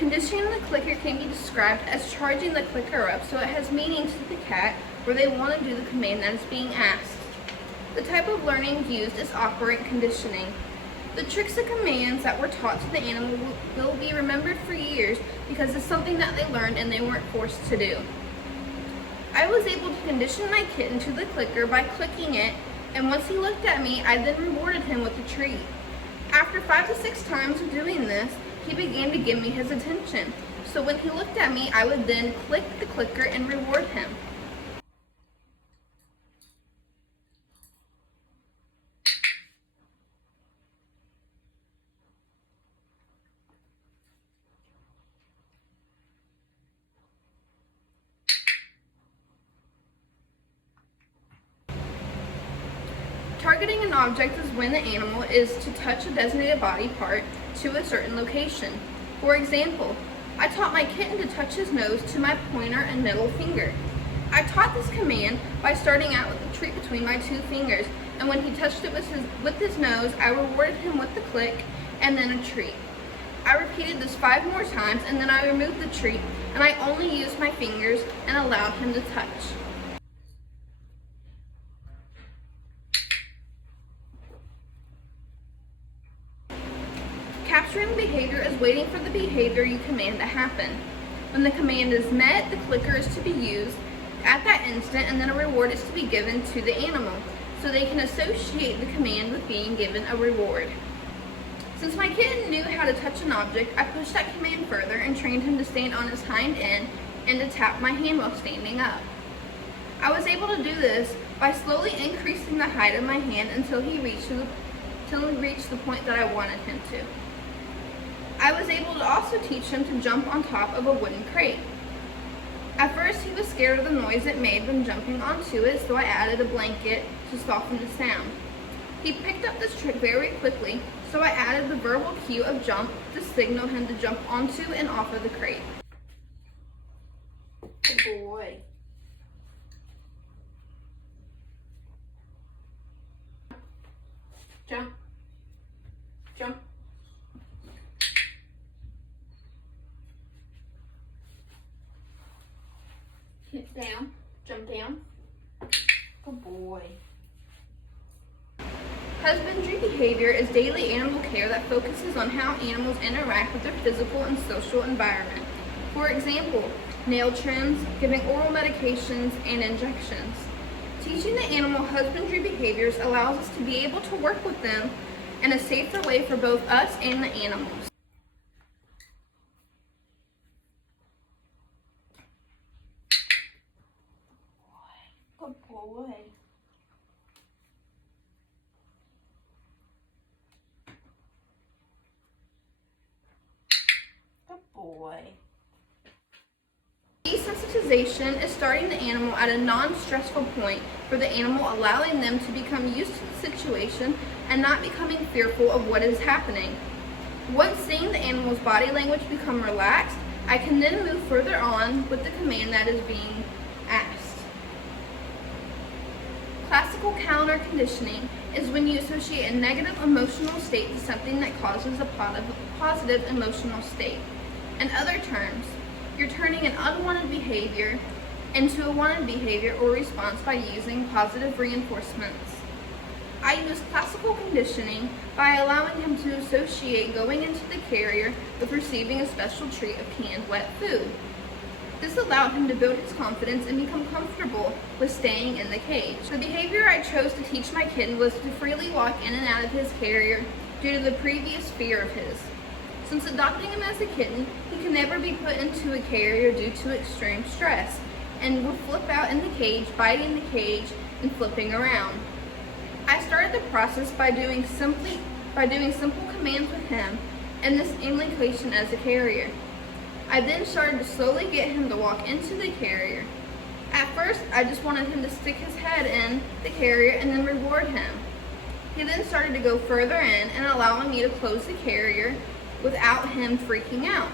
Conditioning the clicker can be described as charging the clicker up so it has meaning to the cat where they want to do the command that is being asked. The type of learning used is operant conditioning. The tricks and commands that were taught to the animal will be remembered for years because it's something that they learned and they weren't forced to do. I was able to condition my kitten to the clicker by clicking it, and once he looked at me, I then rewarded him with a treat. After 5 to 6 times of doing this, he began to give me his attention. So when he looked at me, I would then click the clicker and reward him. Targeting an object is when the animal is to touch a designated body part to a certain location. For example, I taught my kitten to touch his nose to my pointer and middle finger. I taught this command by starting out with a treat between my 2 fingers, and when he touched it with his nose, I rewarded him with the click and then a treat. I repeated this 5 more times, and then I removed the treat, and I only used my fingers and allowed him to touch. Capturing behavior is waiting for the behavior you command to happen. When the command is met, the clicker is to be used at that instant, and then a reward is to be given to the animal, so they can associate the command with being given a reward. Since my kitten knew how to touch an object, I pushed that command further and trained him to stand on his hind end and to tap my hand while standing up. I was able to do this by slowly increasing the height of my hand until he reached the point that I wanted him to. I was able to also teach him to jump on top of a wooden crate. At first, he was scared of the noise it made when jumping onto it, so I added a blanket to soften the sound. He picked up this trick very quickly, so I added the verbal cue of jump to signal him to jump onto and off of the crate. Good boy. Jump. Jump. Hit down. Jump down. Good boy. Husbandry behavior is daily animal care that focuses on how animals interact with their physical and social environment. For example, nail trims, giving oral medications, and injections. Teaching the animal husbandry behaviors allows us to be able to work with them in a safer way for both us and the animals. Good boy. Good boy. Desensitization is starting the animal at a non-stressful point for the animal, allowing them to become used to the situation and not becoming fearful of what is happening. Once seeing the animal's body language become relaxed, I can then move further on with the command that is being asked. Classical counter conditioning is when you associate a negative emotional state to something that causes a positive emotional state. In other terms, you're turning an unwanted behavior into a wanted behavior or response by using positive reinforcements. I use classical conditioning by allowing him to associate going into the carrier with receiving a special treat of canned wet food. This allowed him to build his confidence and become comfortable with staying in the cage. The behavior I chose to teach my kitten was to freely walk in and out of his carrier due to the previous fear of his. Since adopting him as a kitten, he can never be put into a carrier due to extreme stress, and will flip out in the cage, biting the cage, and flipping around. I started the process by doing simple commands with him and this implication as a carrier. I then started to slowly get him to walk into the carrier. At first, I just wanted him to stick his head in the carrier and then reward him. He then started to go further in and allowing me to close the carrier without him freaking out.